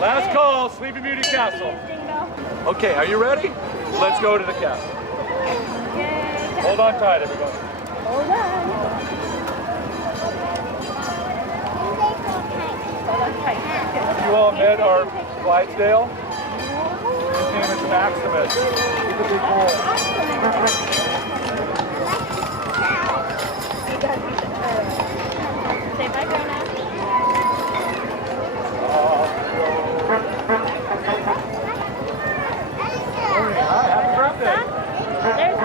Last call, Sleeping Beauty Castle. Okay, are you ready? Let's go to the castle. Hold on tight, everybody. Hold on. You all met our Clydesdale. His name is Maximus. He's a big boy. Say bye, Grandma. Happy birthday. There's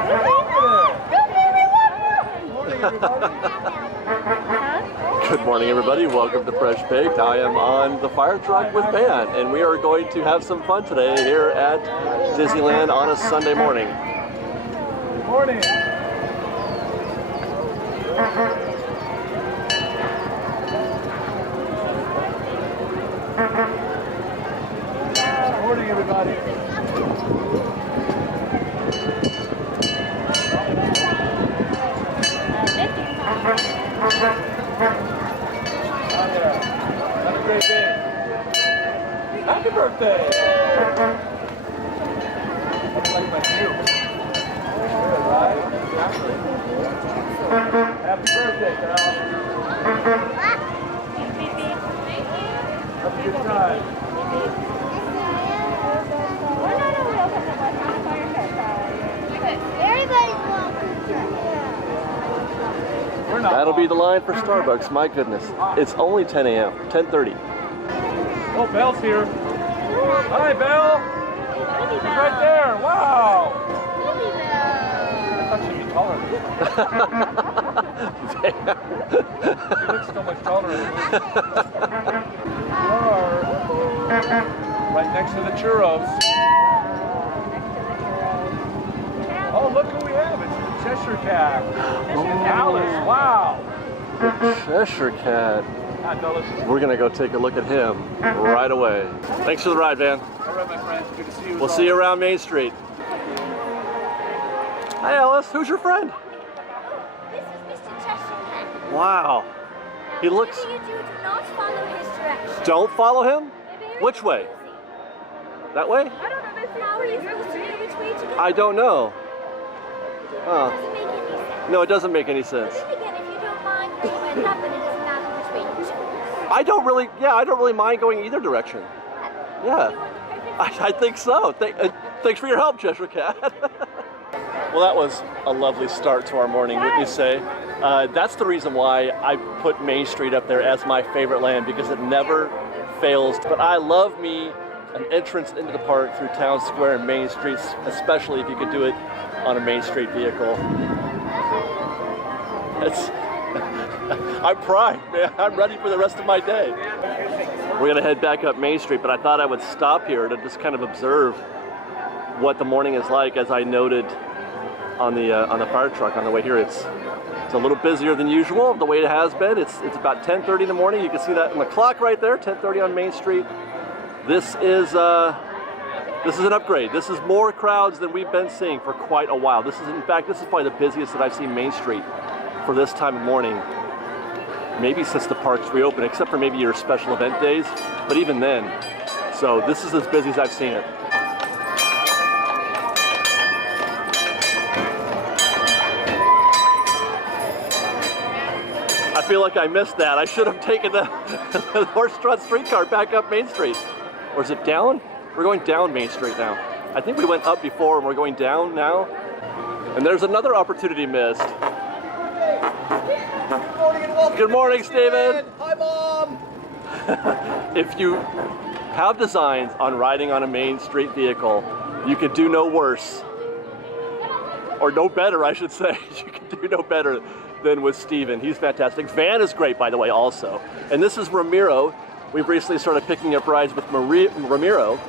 Good morning, everybody. Welcome to Fresh Baked. I am on the fire truck with Van, and we are going to have some fun today here at Disneyland on a Sunday morning. Good morning. Good morning, everybody. Have a great day. Happy birthday. Looks like my view. Good, right? Exactly. Happy birthday, Cal. Have a good time. Everybody's welcome. That'll be the line for Starbucks. My goodness. It's only 10 a.m., 10:30. Oh, Belle's here. Hi, Belle. She's right there. Wow. I thought she'd be taller. She looks so much taller. We are right next to the churros. Oh, look who we have. It's the Cheshire Cat. And Alice. Wow. The Cheshire Cat. We're going to go take a look at him right away. Thanks for the ride, Van. All right, my friends. Good to see you. We'll see you around Main Street. Hi, Alice. Who's your friend? This is Mr. Cheshire Cat. Wow. He looks... You do not follow his directions. Don't follow him? Which way? That way? I don't know. How are you supposed to know which way to go? I don't know. It doesn't make any sense. No, it doesn't make any sense. Then again, if you don't mind where you end up, then it doesn't matter which way you choose. I don't really mind going either direction. Yeah, I think so. Thanks for your help, Cheshire Cat. Well, that was a lovely start to our morning, wouldn't you say? That's the reason why I put Main Street up there as my favorite land, because it never fails. But I love me an entrance into the park through Town Square and Main Street, especially if you could do it on a Main Street vehicle. I'm primed, man. I'm ready for the rest of my day. We're gonna head back up Main Street, but I thought I would stop here to just kind of observe what the morning is like. As I noted on the fire truck on the way here, it's a little busier than usual, the way it has been. It's about 10:30 in the morning. You can see that on the clock right there, 10:30 on Main Street. This is an upgrade. This is more crowds than we've been seeing for quite a while. In fact, this is probably the busiest that I've seen Main Street for this time of morning, maybe since the parks reopened, except for maybe your special event days, but even then. So this is as busy as I've seen it. I feel like I missed that. I should have taken the horse-drawn streetcar back up Main Street. Or is it down? We're going down Main Street now. I think we went up before and we're going down now. And there's another opportunity missed. Good morning and welcome. Good morning, Steven. Hi, Mom. If you have designs on riding on a Main Street vehicle, you could do no worse. Or no better, I should say. You can do no better than with Steven. He's fantastic. Van is great, by the way, also. And this is Ramiro. We've recently started picking up rides with Ramiro.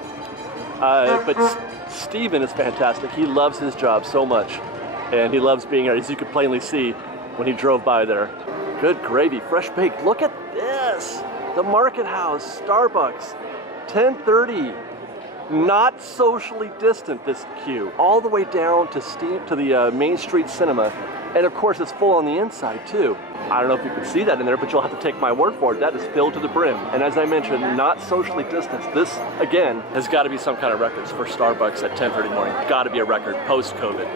But Steven is fantastic. He loves his job so much. And he loves being here, as you could plainly see when he drove by there. Good gravy, fresh baked. Look at this. The Market House, Starbucks, 10:30. Not socially distant, this queue. All the way down to the Main Street Cinema And of course, it's full on the inside too. I don't know if you can see that in there, but you'll have to take my word for it. That is filled to the brim. And as I mentioned, not socially distanced. This, again, has got to be some kind of records for Starbucks at 10:30 in the morning. Got to be a record post-COVID.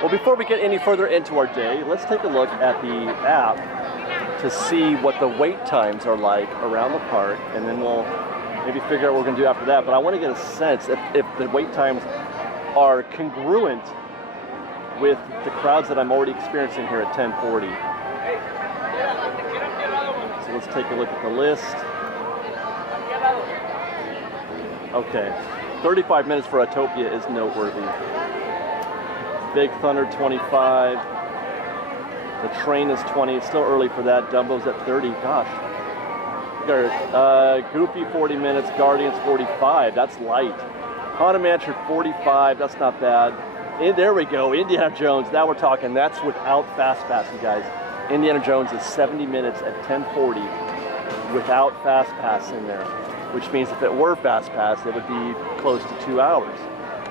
Well, before we get any further into our day, let's take a look at the app to see what the wait times are like around the park, and then we'll maybe figure out what we're going to do after that. But I want to get a sense if the wait times are congruent with the crowds that I'm already experiencing here at 10:40. So let's take a look at the list. Okay, 35 minutes for Autopia is noteworthy. Big Thunder 25. The train is 20. It's still early for that. Dumbo's at 30. Gosh. Goofy 40 minutes. Guardians 45. That's light. Haunted Mansion 45. That's not bad. There we go. Indiana Jones. Now we're talking. That's without Fast Pass, you guys. Indiana Jones is 70 minutes at 10:40 without Fast Pass in there, which means if it were Fast Pass, it would be close to 2 hours.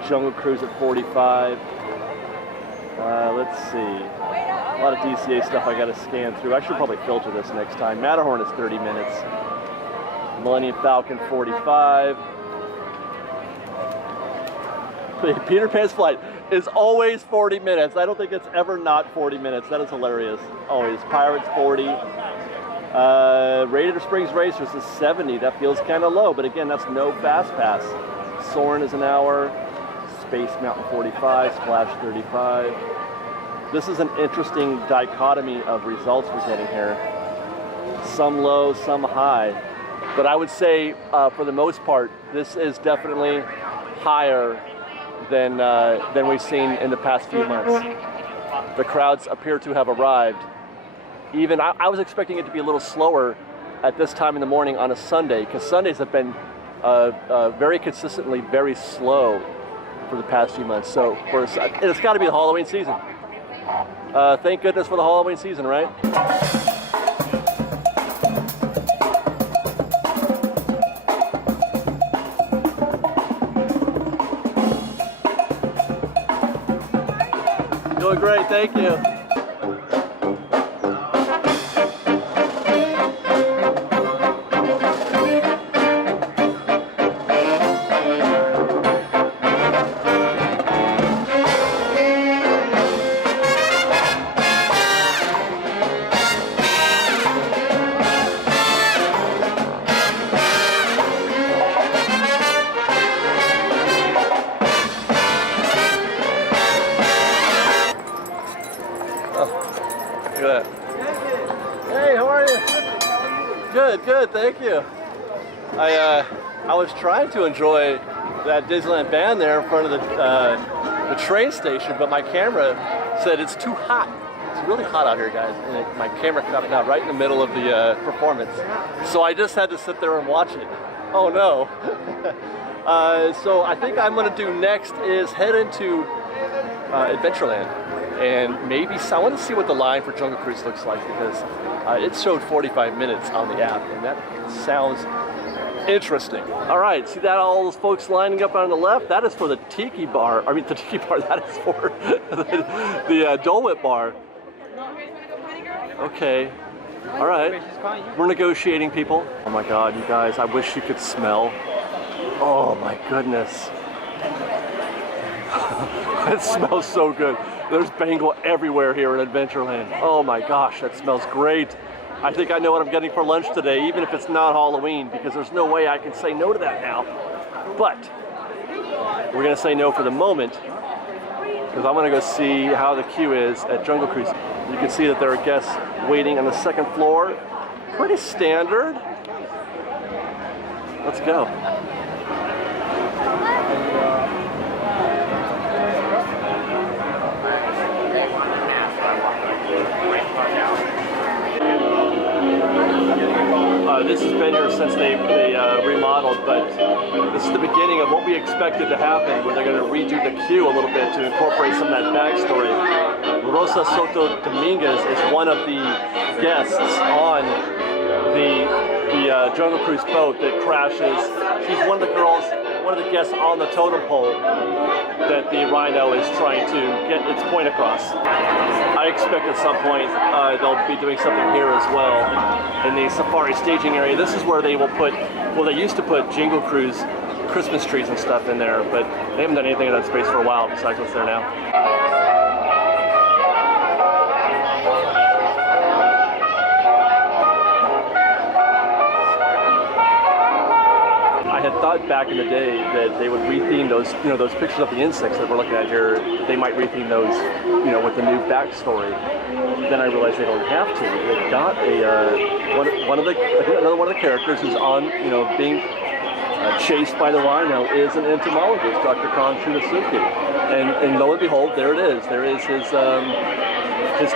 Jungle Cruise at 45. Let's see. A lot of DCA stuff I got to scan through. I should probably filter this next time. Matterhorn is 30 minutes. Millennium Falcon 45. Peter Pan's Flight is always 40 minutes. I don't think it's ever not 40 minutes. That is hilarious. Always. Pirates 40. Radiator Springs Racers is 70. That feels kind of low, but again, that's no Fast Pass. Soarin' is an hour. Space Mountain 45. Splash 35. This is an interesting dichotomy of results we're getting here. Some low, some high. But I would say, for the most part, this is definitely higher than we've seen in the past few months. The crowds appear to have arrived. Even I was expecting it to be a little slower at this time in the morning on a Sunday, because Sundays have been very consistently very slow for the past few months. So it's got to be the Halloween season. Thank goodness for the Halloween season, right? Doing great, thank you. Good, thank you. I was trying to enjoy that Disneyland band there in front of the train station, but my camera said it's too hot. It's really hot out here, guys, and my camera cut out right in the middle of the performance. So I just had to sit there and watch it. Oh no. So I think I'm gonna do next is head into Adventureland. And maybe, I want to see what the line for Jungle Cruise looks like, because it showed 45 minutes on the app, and that sounds interesting. All right, see that, all those folks lining up on the left? That is for the Tiki Bar. I mean, the Tiki Bar, that is for the Dole Whip Bar. Okay, all right. We're negotiating, people. Oh my God, you guys, I wish you could smell. Oh my goodness. It smells so good. There's Bengal everywhere here in Adventureland. Oh my gosh, that smells great. I think I know what I'm getting for lunch today, even if it's not Halloween, because there's no way I can say no to that now. But we're gonna say no for the moment, because I'm gonna go see how the queue is at Jungle Cruise. You can see that there are guests waiting on the second floor. Pretty standard. Let's go. This has been here since they remodeled, but this is the beginning of what we expected to happen, where they're going to redo the queue a little bit to incorporate some of that backstory. Rosa Soto Dominguez is one of the guests on the Jungle Cruise boat that crashes. She's one of the girls one of the guests on the totem pole that the rhino is trying to get its point across. I expect at some point they'll be doing something here as well in the safari staging area. This is where they will put, well, they used to put Jingle Cruise Christmas trees and stuff in there, but they haven't done anything in that space for a while besides what's there now. I had thought back in the day that they would retheme those, those pictures of the insects that we're looking at here. They might retheme those, with the new backstory. Then I realized they don't have to. They've got another one of the characters who's on, being chased by the rhino is an entomologist, Dr. Khan Shunasuke. And lo and behold, there it is. There is his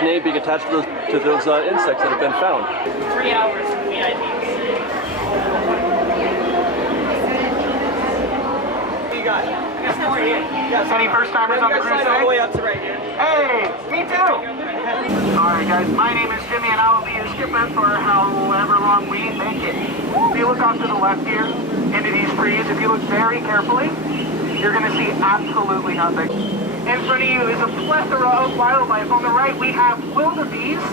name being attached to those insects that have been found. 3 hours for VIPs. Any first timers on the cruise today? All the way up to right here. Hey, me too. Alright guys, my name is Jimmy and I will be your skipper for however long we make it. If you look off to the left here, into these trees, if you look very carefully, you're going to see absolutely nothing. In front of you is a plethora of wildlife. On the right we have wildebeest.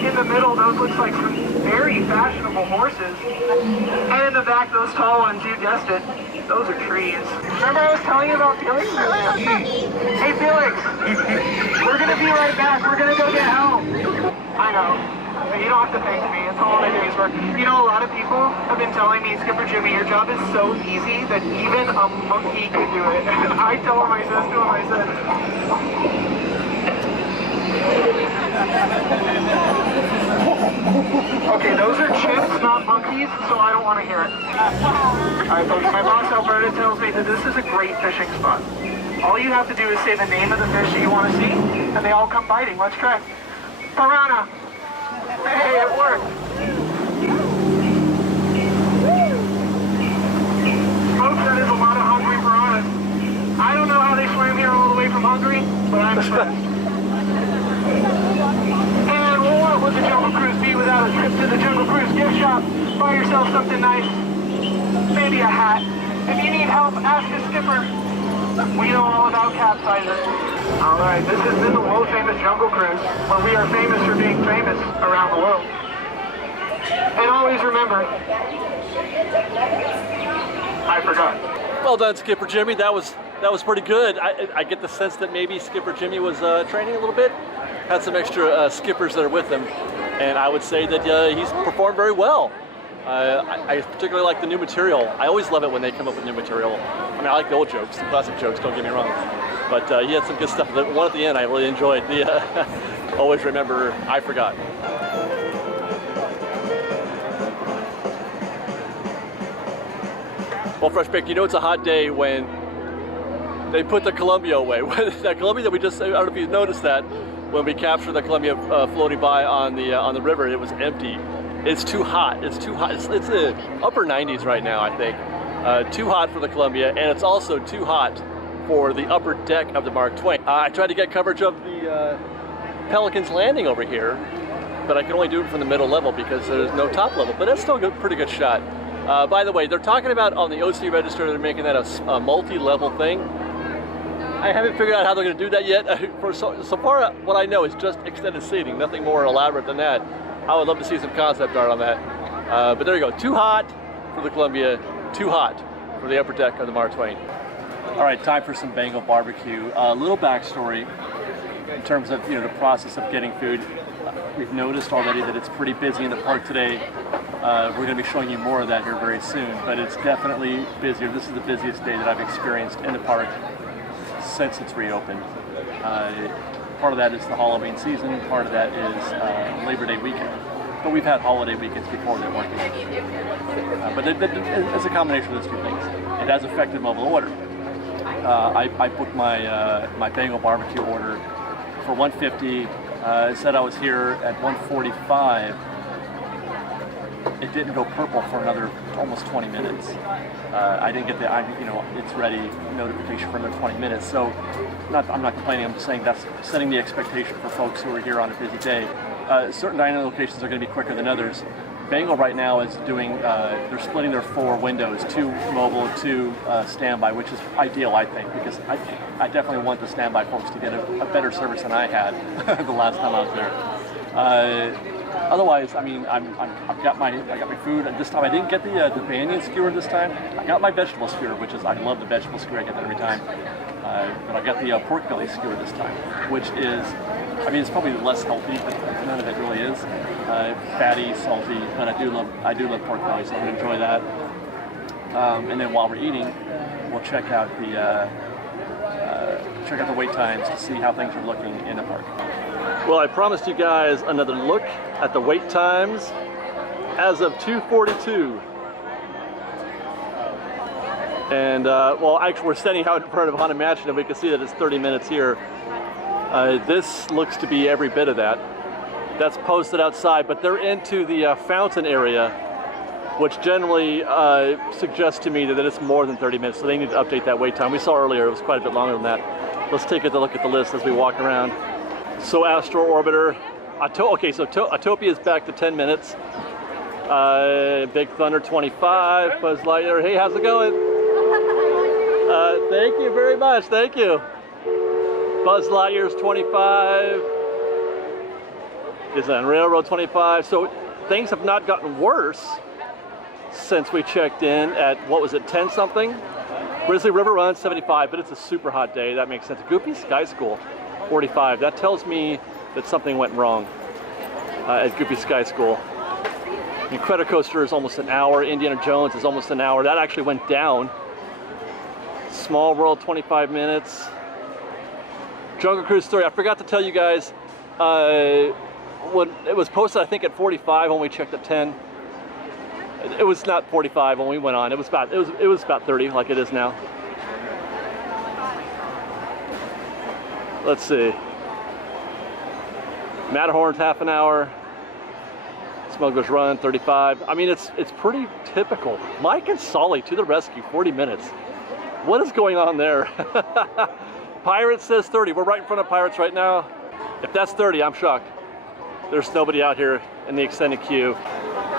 In the middle, those looks like some very fashionable horses. And in the back, those tall ones, you guessed it, those are trees. Remember I was telling you about Felix? Hey Felix, we're gonna be right back. We're gonna go get help. I know, but you don't have to thank me. It's all my day's work. A lot of people have been telling me, Skipper Jimmy, your job is so easy that even a monkey could do it. I tell him, I says to him, I said, okay, those are chimps, not monkeys, so I don't want to hear it. Alright folks, my boss Alberta tells me that this is a great fishing spot. All you have to do is say the name of the fish that you want to see, and they all come biting. Let's try. Piranha! Hey, it worked! Folks, that is a lot of hungry piranhas. I don't know how they swam here all the way from Hungary, but I'm impressed. And what would the Jungle Cruise be without a trip to the Jungle Cruise gift shop? Buy yourself something nice, maybe a hat. If you need help, ask the skipper. We know all about capsizing. Alright, this has been the world famous Jungle Cruise, where we are famous for being famous around the world. And always remember, I forgot. Well done, Skipper Jimmy. That was pretty good. I get the sense that maybe Skipper Jimmy was training a little bit. Had some extra skippers that are with him, and I would say that he's performed very well. I particularly like the new material. I always love it when they come up with new material. I mean, I like the old jokes, the classic jokes, don't get me wrong. But he had some good stuff. The one at the end I really enjoyed. The always remember, I forgot. Well, FreshBaked, it's a hot day when they put the Columbia away. That Columbia that we just, I don't know if you noticed that, when we captured the Columbia floating by on the river, it was empty. It's too hot. It's too hot. It's the upper 90s right now, I think. Too hot for the Columbia, and it's also too hot for the upper deck of the Mark Twain. I tried to get coverage of the Pelican's Landing over here, but I can only do it from the middle level because there's no top level, but that's still a pretty good shot. By the way, they're talking about on the OC register, they're making that a multi-level thing. I haven't figured out how they're going to do that yet. So far, what I know is just extended seating, nothing more elaborate than that. I would love to see some concept art on that. But there you go, too hot for the Columbia, too hot for the upper deck of the Mark Twain. All right, time for some Bengal barbecue. A little backstory in terms of the process of getting food. We've noticed already that it's pretty busy in the park today. We're going to be showing you more of that here very soon, but it's definitely busier. This is the busiest day that I've experienced in the park since it's reopened. Part of that is the Halloween season, part of that is Labor Day weekend. But we've had holiday weekends before that weren't. But it's a combination of those two things. It has affected mobile order. I booked my Bengal barbecue order for $150. It said I was here at $145. It didn't go purple for another almost 20 minutes. I didn't get the, it's ready notification for another 20 minutes. So I'm not complaining, I'm just saying that's setting the expectation for folks who are here on a busy day. Certain dining locations are going to be quicker than others. Bengal right now is doing, they're splitting their 4 windows, 2 mobile, 2 standby, which is ideal, I think, because I definitely want the standby folks to get a better service than I had the last time I was there. Otherwise, I mean, I got my food, and this time I didn't get the banyan skewer this time. I got my vegetable skewer, which is, I love the vegetable skewer, I get that every time. But I got the pork belly skewer this time, which is, I mean, it's probably less healthy, but none of it really is. Fatty, salty, but I do love pork belly, so I'm gonna enjoy that. And then while we're eating, we'll check out the wait times to see how things are looking in the park. Well, I promised you guys another look at the wait times as of 2:42. And well, actually, we're standing out in front of Haunted Mansion, and we can see that it's 30 minutes here. This looks to be every bit of that. That's posted outside, but they're into the fountain area, which generally suggests to me that it's more than 30 minutes, so they need to update that wait time. We saw earlier it was quite a bit longer than that. Let's take a look at the list as we walk around. So Astro Orbiter, okay, so Autopia is back to 10 minutes. Big Thunder 25, Buzz Lightyear, hey, how's it going? Thank you very much, thank you. Buzz Lightyear's 25. Disneyland Railroad 25. So things have not gotten worse since we checked in at, what was it, 10 something? Grizzly River Run 75, but it's a super hot day, that makes sense. Goofy Sky School 45, that tells me that something went wrong at Goofy Sky School. Incredicoaster is almost an hour, Indiana Jones is almost an hour, that actually went down. Small World 25 minutes. Jungle Cruise Story, I forgot to tell you guys, when it was posted I think at 45 when we checked at 10. It was not 45 when we went on. It was about 30 like it is now. Let's see. Matterhorn's half an hour. Smuggler's Run 35. I mean, it's pretty typical. Mike and Solly to the rescue, 40 minutes. What is going on there? Pirates says 30. We're right in front of Pirates right now. If that's 30, I'm shocked. There's nobody out here in the extended queue.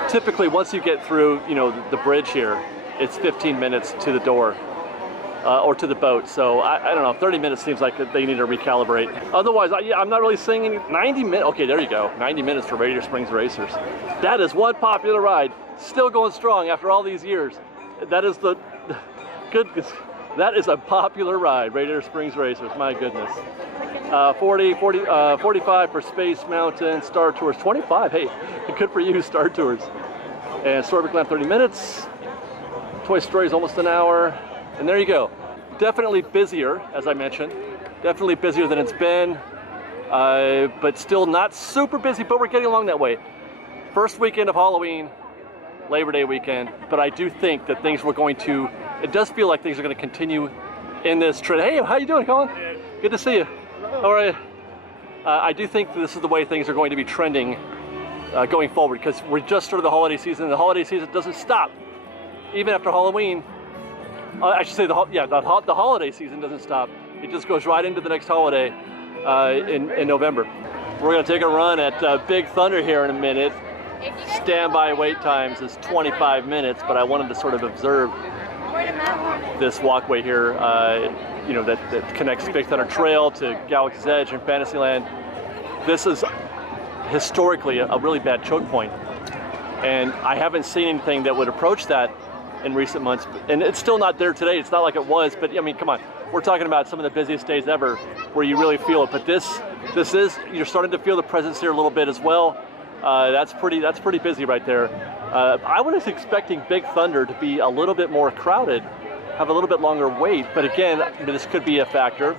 Typically, once you get through, you know, the bridge here, it's 15 minutes to the door or to the boat. So I don't know, 30 minutes seems like they need to recalibrate. Otherwise, I'm not really seeing any. 90 minutes, okay, there you go. 90 minutes for Radiator Springs Racers. That is one popular ride, still going strong after all these years. That is the, goodness, that is a popular ride, Radiator Springs Racers, my goodness. 45 for Space Mountain, Star Tours 25. Hey, good for you, Star Tours. And Sorbet Land 30 minutes. Toy Story is almost an hour. And there you go. Definitely busier, as I mentioned. Definitely busier than it's been. But still not super busy, but we're getting along that way. First weekend of Halloween, Labor Day weekend. But I do think that things were going to, it does feel like things are going to continue in this trend. Hey, how you doing, Colin? Good to see you. All right. I do think this is the way things are going to be trending going forward, because we're just started the holiday season. The holiday season doesn't stop even after Halloween. I should say the holiday season doesn't stop. It just goes right into the next holiday in November. We're going to take a run at Big Thunder here in a minute. Standby wait times is 25 minutes, but I wanted to sort of observe this walkway here. You know, that connects Big Thunder Trail to Galaxy's Edge and Fantasyland. This is historically a really bad choke point, and I haven't seen anything that would approach that in recent months, and it's still not there today. It's not like it was, but I mean, come on, we're talking about some of the busiest days ever where you really feel it, but this is, you're starting to feel the presence here a little bit as well. That's pretty busy right there. I was expecting Big Thunder to be a little bit more crowded, have a little bit longer wait, but again, this could be a factor.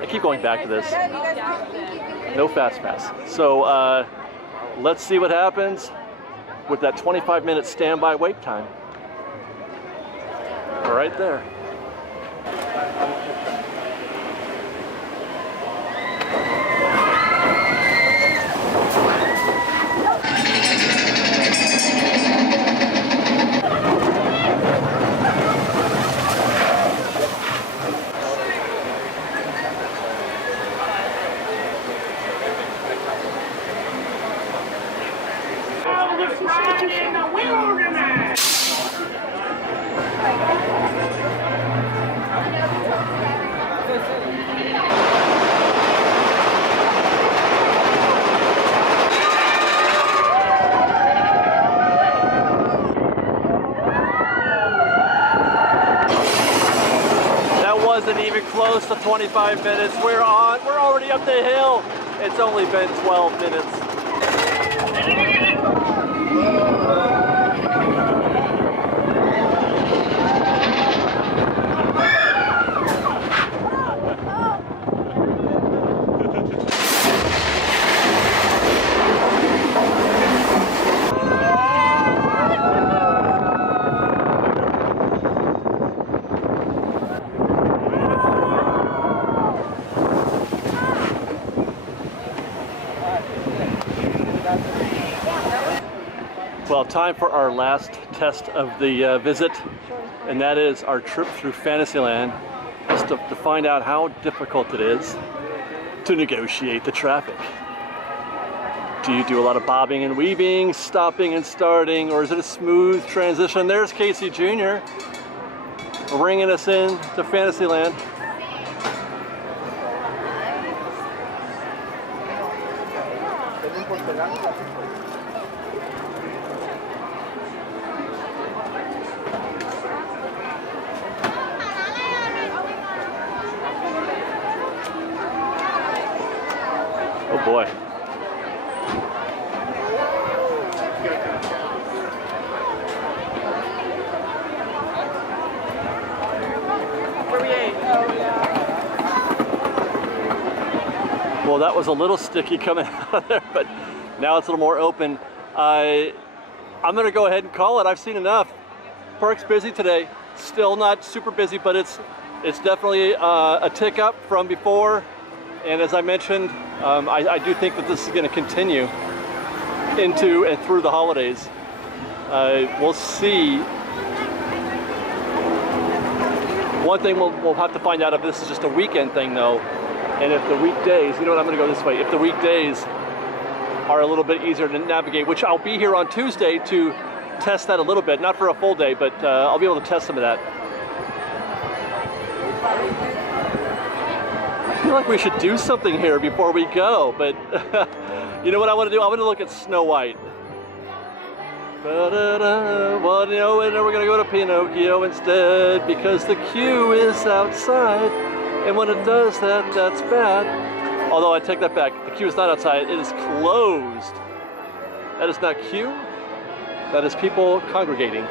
I keep going back to this. No fast pass. So let's see what happens with that 25-minute standby wait time. Right there. wasn't even close to 25 minutes. We're already up the hill. It's only been 12 minutes. Well, time for our last test of the visit, and that is our trip through Fantasyland, just to find out how difficult it is to negotiate the traffic. Do you do a lot of bobbing and weaving, stopping and starting, or is it a smooth transition? There's Casey Jr. bringing us in to Fantasyland. Oh boy. Well, that was a little sticky coming out of there, but now it's a little more open. I'm gonna go ahead and call it. I've seen enough. Park's busy today. Still not super busy, but it's definitely a tick up from before. And as I mentioned, I do think that this is going to continue into and through the holidays. We'll see. One thing we'll have to find out if this is just a weekend thing though, and if the weekdays, you know what, I'm going to go this way. If the weekdays are a little bit easier to navigate, which I'll be here on Tuesday to test that a little bit, not for a full day, but I'll be able to test some of that. I feel like we should do something here before we go, but you know what I want to do? I want to look at Snow White. Well, you know, and then we're going to go to Pinocchio instead because the queue is outside, and when it does that, that's bad. Although I take that back, the queue is not outside, it is closed. That is not queue, that is people congregating.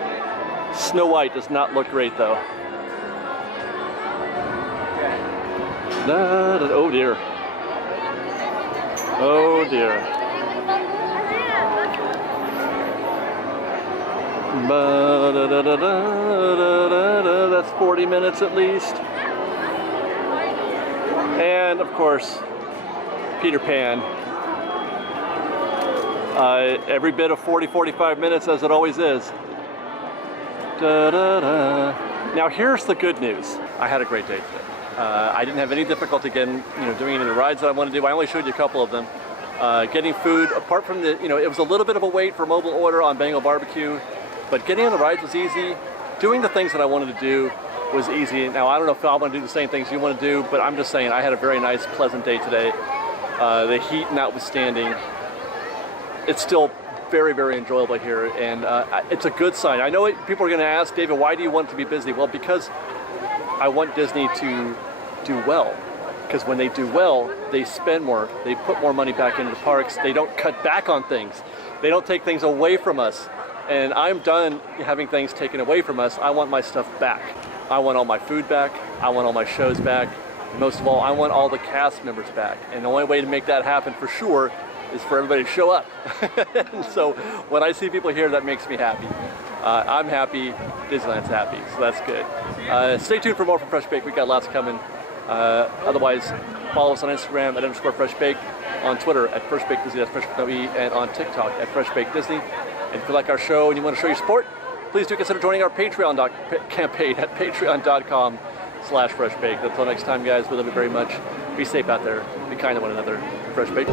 Snow White does not look great though. Oh dear. Oh dear. That's 40 minutes at least. And of course, Peter Pan. Every bit of 40-45 minutes as it always is. Now here's the good news. I had a great day today. I didn't have any difficulty doing any of the rides that I want to do. I only showed you a couple of them. Getting food, apart from it was a little bit of a wait for mobile order on Bengal Barbecue, but getting on the rides was easy. Doing the things that I wanted to do was easy. Now, I don't know if I want to do the same things you want to do, but I'm just saying I had a very nice, pleasant day today. The heat notwithstanding, it's still very, very enjoyable here, and it's a good sign. I know people are going to ask, David, why do you want it to be busy? Well, because I want Disney to do well, because when they do well, they spend more, they put more money back into the parks, they don't cut back on things, they don't take things away from us, and I'm done having things taken away from us. I want my stuff back. I want all my food back, I want all my shows back, and most of all, I want all the cast members back, and the only way to make that happen for sure is for everybody to show up. And so when I see people here, that makes me happy. I'm happy, Disneyland's happy, so that's good. Stay tuned for more from FreshBaked. We've got lots coming. Otherwise, follow us on Instagram at @FreshBaked, on Twitter at FreshBakedDisney, that's FreshBakedDisney, and on TikTok at FreshBakedDisney. And if you like our show and you want to show your support, please do consider joining our Patreon campaign at patreon.com/FreshBaked. Until next time, guys, we love you very much. Be safe out there. Be kind to one another. FreshBaked.